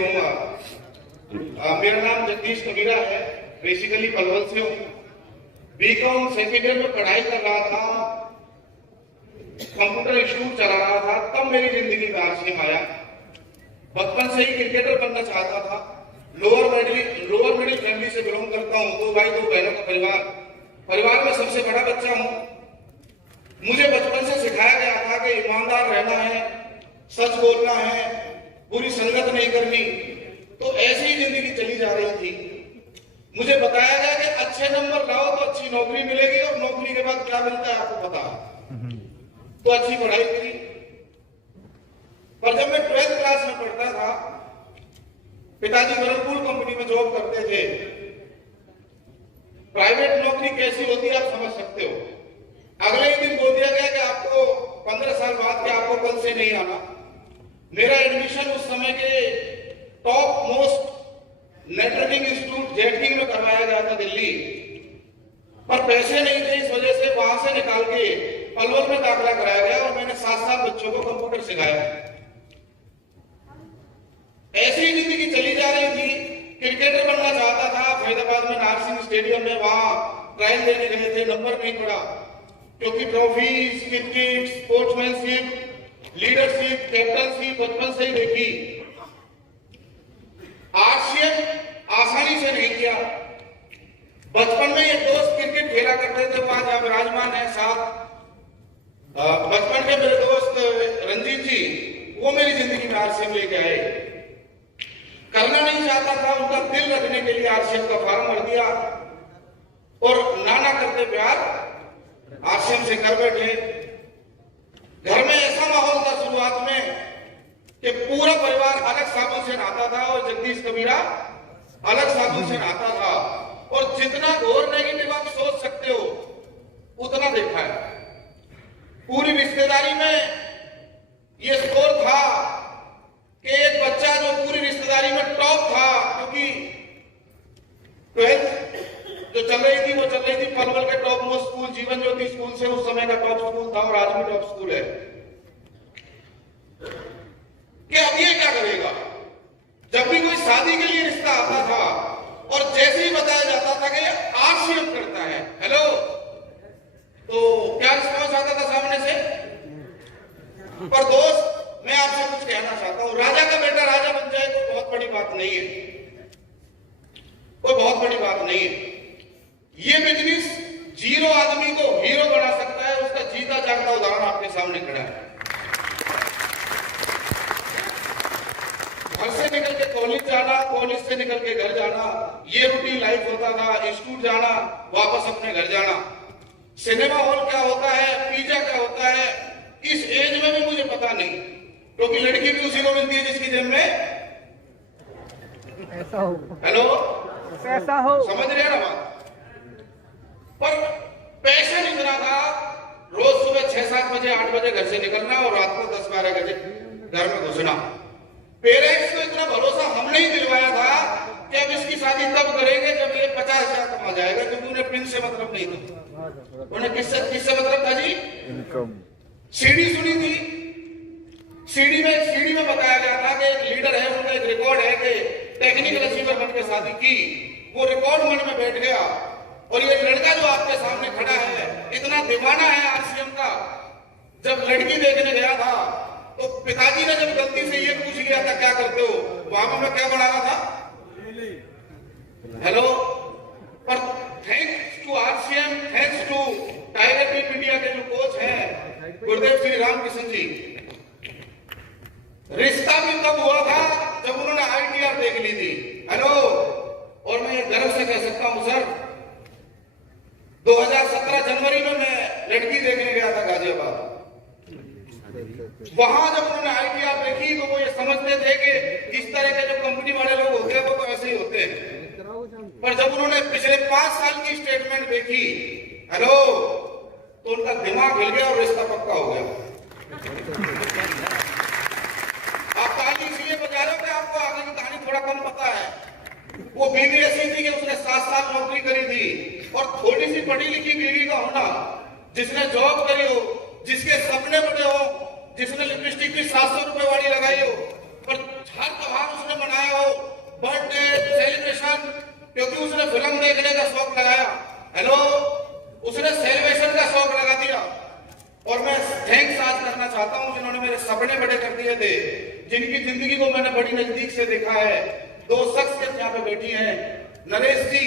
रहूंगा। मेरा नाम जगदीश कबीरा है, बेसिकली पलवल से हूँ। बीकॉम सेकेंड ईयर में पढ़ाई कर रहा था, कंप्यूटर इंस्टीट्यूट चला रहा था, तब मेरी जिंदगी में आरसीएम आया। बचपन से ही क्रिकेटर बनना चाहता था। लोअर मिडिल फैमिली से बिलोंग करता हूँ। 2 भाई 2 बहनों का परिवार में सबसे बड़ा बच्चा हूँ। मुझे बचपन से सिखाया गया था कि ईमानदार रहना है, सच बोलना है, बुरी संगत नहीं करनी। तो ऐसी ही जिंदगी चली जा रही थी। मुझे बताया गया कि अच्छे नंबर लाओ तो अच्छी नौकरी मिलेगी, और नौकरी के बाद क्या मिलता है आपको पता है। तो अच्छी पढ़ाई करी, पर जब मैं 12th क्लास में पढ़ता था, पिताजी वर्लपूल कंपनी में जॉब करते थे। प्राइवेट नौकरी कैसी होती है आप समझ सकते हो। अगले ही दिन बोल दिया गया कि आपको 15 साल बाद के आपको कल से नहीं आना। मेरा एडमिशन उस समय के top most networking institute Jetking में करवाया गया था दिल्ली, पर पैसे नहीं थे, इस वजह से वहां से निकाल के पलवल में दाखिला कराया गया और मैंने 7 बच्चों को कंप्यूटर सिखाया। ऐसी ही जिंदगी चली जा रही थी। क्रिकेटर बनना चाहता था। फरीदाबाद में नारसिंह स्टेडियम में वहां ट्रायल देने गए थे, नंबर नहीं पड़ा, क्योंकि trophies, cricket, sportsmanship, leadership, captainship बचपन से ही देखी। आरसीएम आसानी से नहीं किया। बचपन में ये दोस्त क्रिकेट खेला करते थे, वहां जहां विराजमान है साथ बचपन के मेरे दोस्त रंजीत जी, वो मेरी जिंदगी में आरसीएम लेके आए। करना नहीं चाहता था, उनका दिल रखने के लिए आरसीएम का फॉर्म भर दिया और नाना करते प्यार आरसीएम से कर बैठे। घर में ऐसा माहौल था शुरुआत में कि पूरा परिवार अलग साबुन से नहाता था और जगदीश कबीरा अलग साबुन से नहाता था। और जितना घोर नेगेटिव आप सोच सकते हो उतना देखा है। पूरी रिश्तेदारी में यह स्कोर था कि एक बच्चा जो पूरी रिश्तेदारी में टॉप था, क्योंकि 12th जो चल रही थी वो चल रही थी पलवल के top most school Jeevan Jyoti school से, उस समय का टॉप स्कूल था और आज भी टॉप स्कूल है। कि अब ये क्या करेगा। जब भी कोई शादी के लिए रिश्ता आता था और जैसे ही बताया जाता था कि आरसीएम करता है, हेलो, तो क्या रिस्पॉन्स आता था सामने से। पर दोस्त, मैं आपसे कुछ कहना चाहता हूं, राजा का बेटा राजा बन जाए कोई बहुत बड़ी बात नहीं है, कोई बहुत बड़ी बात नहीं है। ये बिजनेस 0 आदमी को हीरो बना सकता है, उसका जीता जागता उदाहरण आपके सामने खड़ा है। घर से निकल के कॉलेज जाना, कॉलेज से निकल के घर जाना, ये रूटीन लाइफ होता था। इंस्टीट्यूट जाना, वापस अपने घर जाना। सिनेमा हॉल क्या होता है, पिज्जा क्या होता है, इस एज में भी मुझे पता नहीं, क्योंकि लड़की भी उसी को मिलती है जिसकी जेब में ऐसा हो, हेलो, ऐसा हो, समझ रहे हैं ना बात। पर पैशन इतना था, रोज सुबह 6-7 बजे 8 बजे घर से निकलना और रात को 10-12 बजे घर में घुसना। पेरेंट्स को इतना भरोसा हमने ही दिलवाया था कि अब इसकी शादी तब करेंगे जब ये 50,000 कमा जाएगा, क्योंकि उन्हें पिन से मतलब नहीं था। उन्हें किससे मतलब था जी? इनकम। सीडी सुनी थी, सीडी में बताया गया था कि एक लीडर है, उनका एक रिकॉर्ड है कि टेक्निकल अचीवर बन के शादी की। वो रिकॉर्ड मन में बैठ गया। और ये लड़का जो आपके सामने खड़ा है इतना दीवाना है आरसीएम का। जब लड़की देखने गया था तो पिताजी ने जब गलती से ये पूछ लिया था क्या करते हो, वहां पर मैं क्या बना रहा था, हेलो। पर thanks to RCM, thanks to tiger team India के जो कोच हैं गुरुदेव श्री रामकृष्ण जी, रिश्ता भी तब हुआ था जब उन्होंने आईटीआर देख ली थी, हेलो। और मैं गर्व से कह सकता हूं सर, 2017 जनवरी में मैं लड़की देखने गया था गाजियाबाद। वहां जब उन्होंने आईटीआर देखी तो वो ये समझते थे कि इस तरह के जो कंपनी वाले लोग होते हैं वो तो ऐसे ही होते हैं। पर जब उन्होंने पिछले 5 साल की स्टेटमेंट देखी, हेलो, तो उनका दिमाग हिल गया और रिश्ता पक्का हो गया। आप ताली इसलिए बजा रहे हो कि आपको आगे की कहानी थोड़ा कम पता है। वो बीवी ऐसी थी कि उसने 7 साल नौकरी करी थी, और थोड़ी सी पढ़ी लिखी बीवी का होना, जिसने जॉब करी हो, जिसके सपने बड़े हो, जिसने लिपस्टिक की 700 रुपए वाली लगाई हो, पर हर त्योहार उसने मनाया उसने फिल्म देखने का शौक लगाया, हेलो, उसने सेलिब्रेशन का शौक लगा दिया। और मैं थैंक्स आज करना चाहता हूं जिन्होंने मेरे सपने बड़े कर दिए थे, जिनकी जिंदगी को मैंने बड़ी नजदीक से देखा है। दो शख्सियत यहाँ पे बैठी हैं, नरेश जी,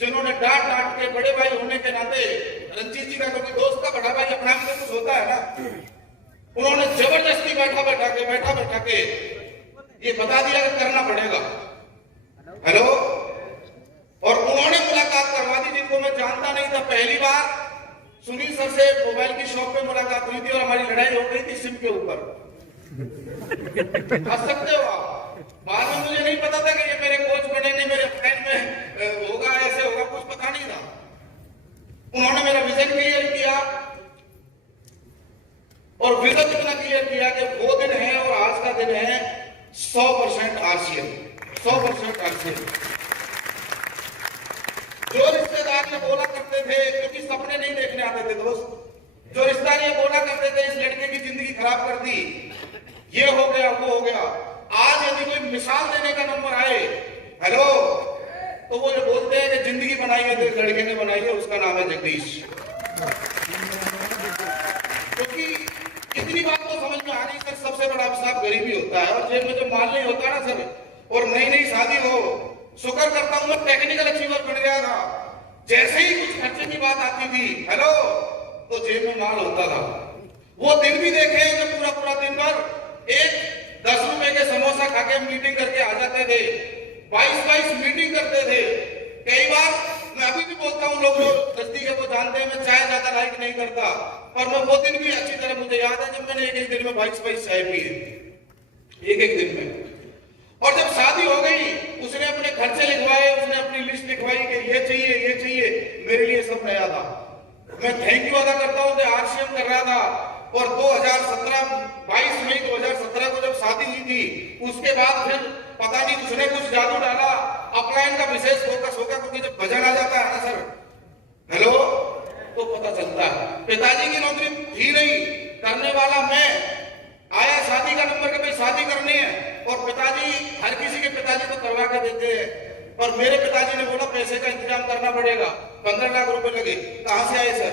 जिन्होंने डांट डांट के बड़े भाई होने के नाते, रंजीत जी का क्योंकि दोस्त का बड़ा भाई अपना में कुछ होता है ना, उन्होंने जबरदस्ती बैठा बैठा के ये बता दिया कि करना पड़ेगा। हेलो, और उन्होंने मुलाकात करवा दी जिनको मैं जानता नहीं था। पहली बार सुनील सर से मोबाइल की शॉप पे मुलाकात हुई थी और हमारी लड़ाई हो गई थी सिम के ऊपर। हंस सकते हो आप, बाद में मुझे नहीं पता था कि ये मेरे कोच बनेंगे, मेरे फ्रेंड में होगा, ऐसे होगा, कुछ पता नहीं था। उन्होंने मेरा विजन क्लियर किया और विजन इतना क्लियर किया कि वो दिन है और आज का दिन है 100% आरसीएम, 100% आरसीएम। जो रिश्तेदार ये बोला करते थे, क्योंकि सपने नहीं देखने आते थे दोस्त, जो रिश्तेदार ये बोला करते थे इस लड़के की जिंदगी खराब कर दी, ये हो गया वो हो गया, आज यदि कोई मिसाल देने का नंबर आए, हेलो, तो वो जो बोलते हैं कि जिंदगी बनाई है तो इस लड़के ने बनाई है, उसका नाम है जगदीश। क्योंकि इतनी बात तो समझ में आ रही सर, सबसे बड़ा अभिशाप गरीबी होता है और जेब में जो माल नहीं होता ना सर, और नई नई शादी हो, शुक्र करता हूं मैं टेक्निकल अचीवर बन गया था। जैसे ही कुछ खर्चे की बात आती थी, हेलो, तो जेब में माल होता था। वो दिन भी देखे जब पूरा पूरा दिन भर एक 10 रुपए के समोसा खा के मीटिंग करके आ जाते थे, 22 मीटिंग करते थे। कई बार मैं अभी भी बोलता हूँ, लोग जो नजदीक है वो जानते हैं मैं चाय ज्यादा लाइक नहीं करता, पर मैं वो दिन भी अच्छी तरह मुझे याद है जब मैंने एक दिन में 22 चाय पी, एक दिन में। और जब शादी हो गई, उसने अपने खर्चे लिखवाए, उसने अपनी लिस्ट लिखवाई कि ये चाहिए, मेरे लिए सब नया था। मैं थैंक यू अदा करता हूं कि आरसीएम कर रहा था। और 22 मई 2017 को जब शादी हुई थी, उसके बाद फिर पता नहीं उसने कुछ जादू डाला, अपलाइन का विशेष फोकस होगा, क्योंकि जब बजट आ जाता है ना सर, हेलो, तो पता चलता है। पिताजी की नौकरी थी नहीं, करने वाला मैं, आया शादी का नंबर के भाई शादी करनी है, और पिताजी, हर किसी के पिताजी तो करवा के देते हैं, और मेरे पिताजी ने बोला पैसे का इंतजाम करना पड़ेगा, 15 लाख रुपए लगे। कहां से आए सर?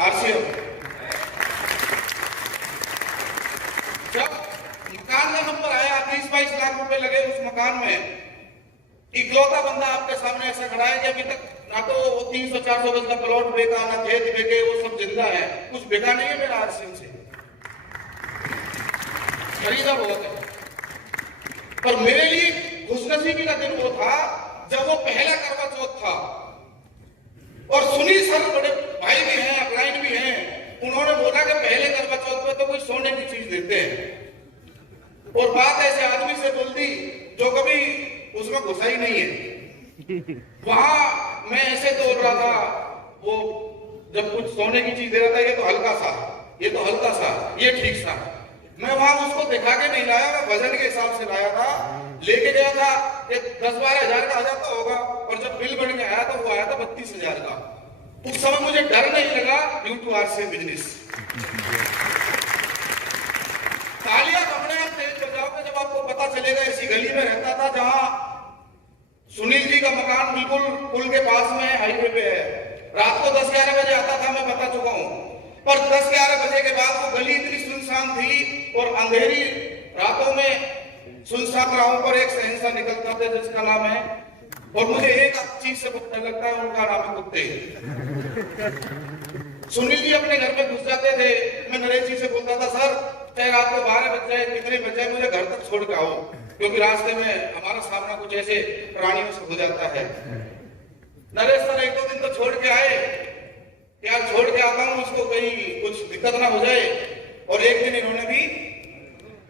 आरसीएम। जब मकान का नंबर आया, 20-22 लाख रुपए लगे उस मकान में। इकलौता बंदा आपके सामने ऐसा खड़ा है कि अभी तक ना तो 300-400 गज का प्लॉट बेचा, ना खेत बेचे, वो सब जिंदा है, कुछ बिका नहीं है मेरा आरसीएम से, खरीदा बहुत है। पर मेरे लिए खुशनसीबी का दिन वो था जब वो पहला करवा चौथ था, और सुनील सर बड़े भाई भी हैं, अपलाइन भी हैं, उन्होंने बोला कि पहले करवा चौथ पे तो कोई सोने की चीज देते हैं, और बात ऐसे आदमी से बोल दी जो कभी उसमें घुसा ही नहीं है। वहां मैं ऐसे तोड़ रहा था, वो जब कुछ सोने की चीज दे रहा था, ये तो हल्का सा, ये तो हल्का सा, ये ठीक सा, मैं वहां उसको दिखा के नहीं लाया, मैं वजन के हिसाब से लाया था, लेके गया था, ये 10-12 हजार का आ जाता होगा, और जब बिल बन के आया तो वो आया था 32,000 का। उस समय मुझे डर नहीं लगा, ड्यू टू आरसीएम बिजनेस। तालियां अपने आप तेज बजाओगे जब आपको पता चलेगा। इसी गली में रहता था जहां सुनील जी का मकान बिल्कुल पुल के पास में है, हाईवे पे है। रात को 10-11 बजे आता था, मैं बता चुका हूं, पर 10-11 बजे के बाद वो गली इतनी सुनसान थी, और अंधेरी रातों में सुनसान राहों पर एक शहंशाह निकलता था जिसका नाम है, और मुझे एक चीज से बहुत डर लगता है, उनका नाम है कुत्ते। सुनील जी अपने घर में घुस जाते थे, मैं नरेश जी से बोलता था, सर चाहे रात को 12 बज जाए, कितने बज जाए, मुझे घर तक छोड़ के आओ, क्योंकि रास्ते में हमारा सामना कुछ ऐसे प्राणियों से हो जाता है। नरेश सर 1-2 दिन तो छोड़ के आए, यार छोड़ के आता हूं उसको, कहीं कुछ दिक्कत ना हो जाए, और एक दिन इन्होंने भी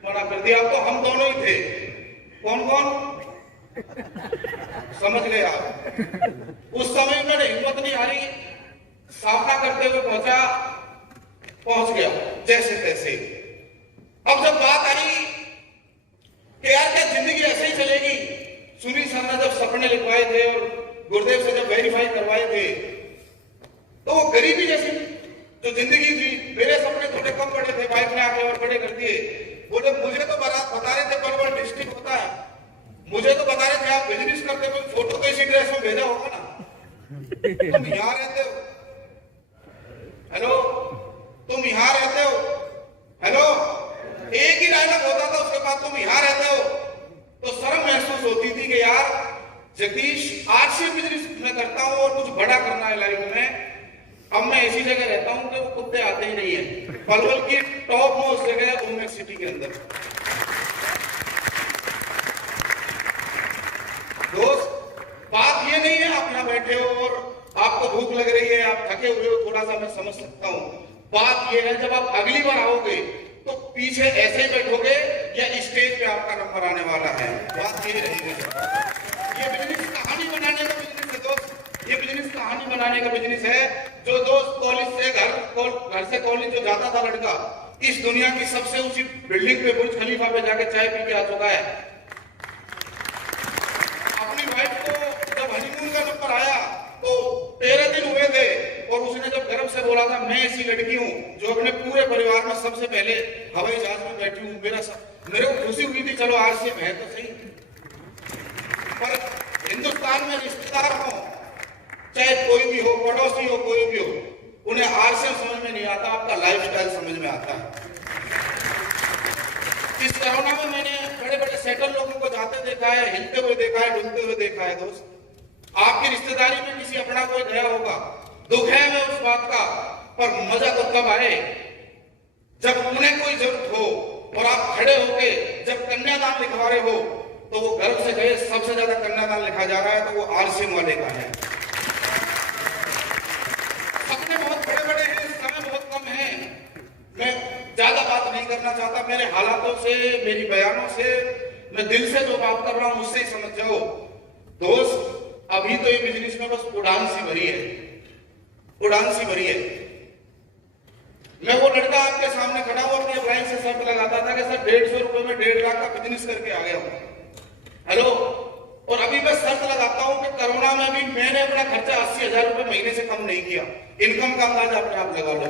मना कर दिया। अब तो हम दोनों ही थे, कौन कौन समझ गए आप। उस समय मैंने हिम्मत नहीं हारी, सामना करते हुए पहुंच गया जैसे तैसे। अब जब बात आई कि यार क्या जिंदगी ऐसे ही चलेगी, सुनील सर ने जब सपने लिखवाए थे और गुरुदेव से जब वेरीफाई करवाए थे, तो वो गरीबी जैसी जो जिंदगी थी, मेरे सपने थोड़े कम बड़े थे, वाइफ ने आके और बड़े कर दिए। बोले मुझे तो बता रहे थे परवल डिस्ट्रिक्ट होता है, मुझे तो बता रहे थे आप बिजनेस करते, कोई फोटो तो इसी ड्रेस में भेजा होगा ना, तुम यहाँ रहते हो, हेलो, तुम यहाँ रहते हो, हेलो, एक ही डायलॉग होता था, उसके बाद तुम यहाँ रहते हो, तो शर्म महसूस होती थी कि यार जगदीश आज से बिजनेस मैं करता हूँ और कुछ बड़ा करना है लाइफ में। अब मैं ऐसी जगह रहता हूँ कि वो कुत्ते आते ही नहीं है, पलवल की टॉप मोस्ट जगह है उमेश सिटी के अंदर। दोस्त, बात ये नहीं है आप यहाँ बैठे हो और आपको भूख लग रही है, आप थके हुए हो, थोड़ा सा मैं समझ सकता हूँ। बात ये है जब आप अगली बार आओगे तो पीछे ऐसे ही बैठोगे या स्टेज पे आपका नंबर आने वाला है। बात ये रहेगी। ये बिजनेस कहानी बनाने का बिजनेस है दोस्त, ये बिजनेस कहानी बनाने का बिजनेस है। जो दोस्त कॉलेज से घर से कॉलेज जो जाता था लड़का, इस दुनिया की सबसे ऊंची बिल्डिंग पे बुर्ज खलीफा पे जाके चाय पी के आ चुका है। अपनी वाइफ को जब हनीमून का नंबर आया तो 13 दिन हुए थे और उसने जब गर्व से बोला था मैं ऐसी लड़की हूं जो अपने पूरे परिवार में सबसे पहले हवाई जहाज में बैठी हूं, मेरे को खुशी हुई थी, चलो आज से है तो सही। पर हिंदुस्तान में रिश्तेदार हो, चाहे कोई भी हो, पड़ोसी हो, कोई भी हो, उन्हें आरसीएम समझ में नहीं आता, आपका लाइफस्टाइल समझ में आता है। इस कोरोना में मैंने बड़े बड़े सेटल लोगों को जाते देखा है, हिलते हुए देखा है, डुलते हुए देखा है। दोस्त, आपकी रिश्तेदारी में किसी अपना कोई गया होगा, दुख है मैं उस बात का, पर मजा तो तब आए जब उन्हें कोई जरूरत हो और आप खड़े होके जब कन्यादान लिखवा रहे हो तो वो गर्व से कहे सबसे ज्यादा कन्यादान लिखा जा रहा है तो वो आरसीएम वाले का है। सपने बहुत बड़े बड़े हैं, समय बहुत कम है। मैं ज्यादा बात नहीं करना चाहता, मेरे हालातों से, मेरी बयानों से, मैं दिल से जो बात कर रहा हूं उससे ही समझ जाओ। दोस्त, अभी तो ये बिजनेस में बस उड़ान सी भरी है, उड़ान सी भरी है। मैं वो लड़का आपके सामने खड़ा हूं, अपने अप्लाइन से शर्त लगाता था कि सर 150 रुपए में 1.5 लाख का बिजनेस करके आ गया हूं, हेलो। और अभी मैं शर्त लगाता हूं कि कोरोना में भी मैंने अपना खर्चा 80,000 रुपए महीने से कम नहीं किया। इनकम का अंदाजा अपने आप लगा लो।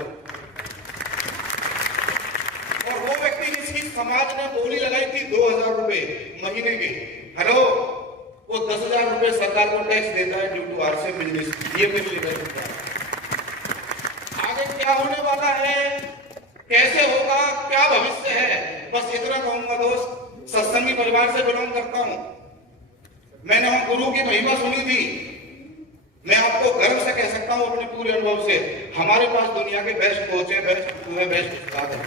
और वो व्यक्ति जिसकी समाज ने बोली लगाई थी 2,000 रुपए महीने के, हेलो, वो 10,000 रुपए सरकार को टैक्स देता है ड्यू टू आरसीएम बिजनेस। ये मेरे लिए बेनिफिट है। आगे क्या होने वाला है, कैसे होगा, क्या भविष्य है, बस इतना कहूंगा दोस्त। सत्संगी परिवार से बिलोंग करता हूं, मैंने हम गुरु की महिमा सुनी थी। मैं आपको गर्व से कह सकता हूं अपने पूरे अनुभव से, हमारे पास दुनिया के बेस्ट कोच है, बेस्ट उस्ताद है।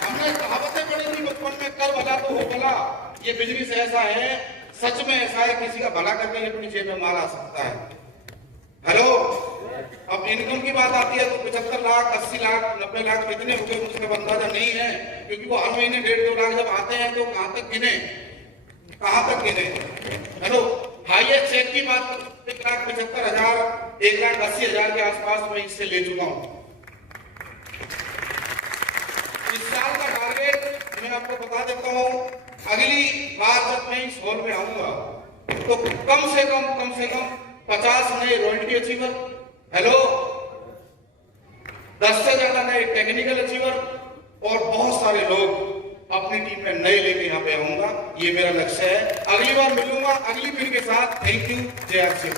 हमने कहावतें पढ़ी थी बचपन में, कर भला तो हो भला। ये बिजनेस ऐसा है, सच में ऐसा है, किसी का भला करके अपनी जेब में माल आ सकता है। हेलो, अब इनकम की बात आती है तो 75 लाख, 80 लाख, 90 लाख कितने हो गए मुझे अंदाजा नहीं है, क्योंकि वो हर महीने 1.5-2 लाख जब आते हैं तो कहां तक गिने, कहां तक गिने। हेलो, हाईएस्ट चेक की बात 1,75,000, 1,80,000 के आसपास मैं इससे ले चुका हूं। इस साल का टारगेट मैं आपको बता देता हूं, अगली बार जब मैं इस हॉल में आऊंगा तो कम से कम 50 नए रॉयल्टी अचीवर, हेलो, 10 से ज्यादा नए टेक्निकल अचीवर और बहुत सारे लोग अपनी टीम में नए लेके यहाँ पे आऊंगा। ये मेरा लक्ष्य है। अगली बार मिलूंगा अगली पीढ़ी के साथ। Thank you. जय आर सिंह।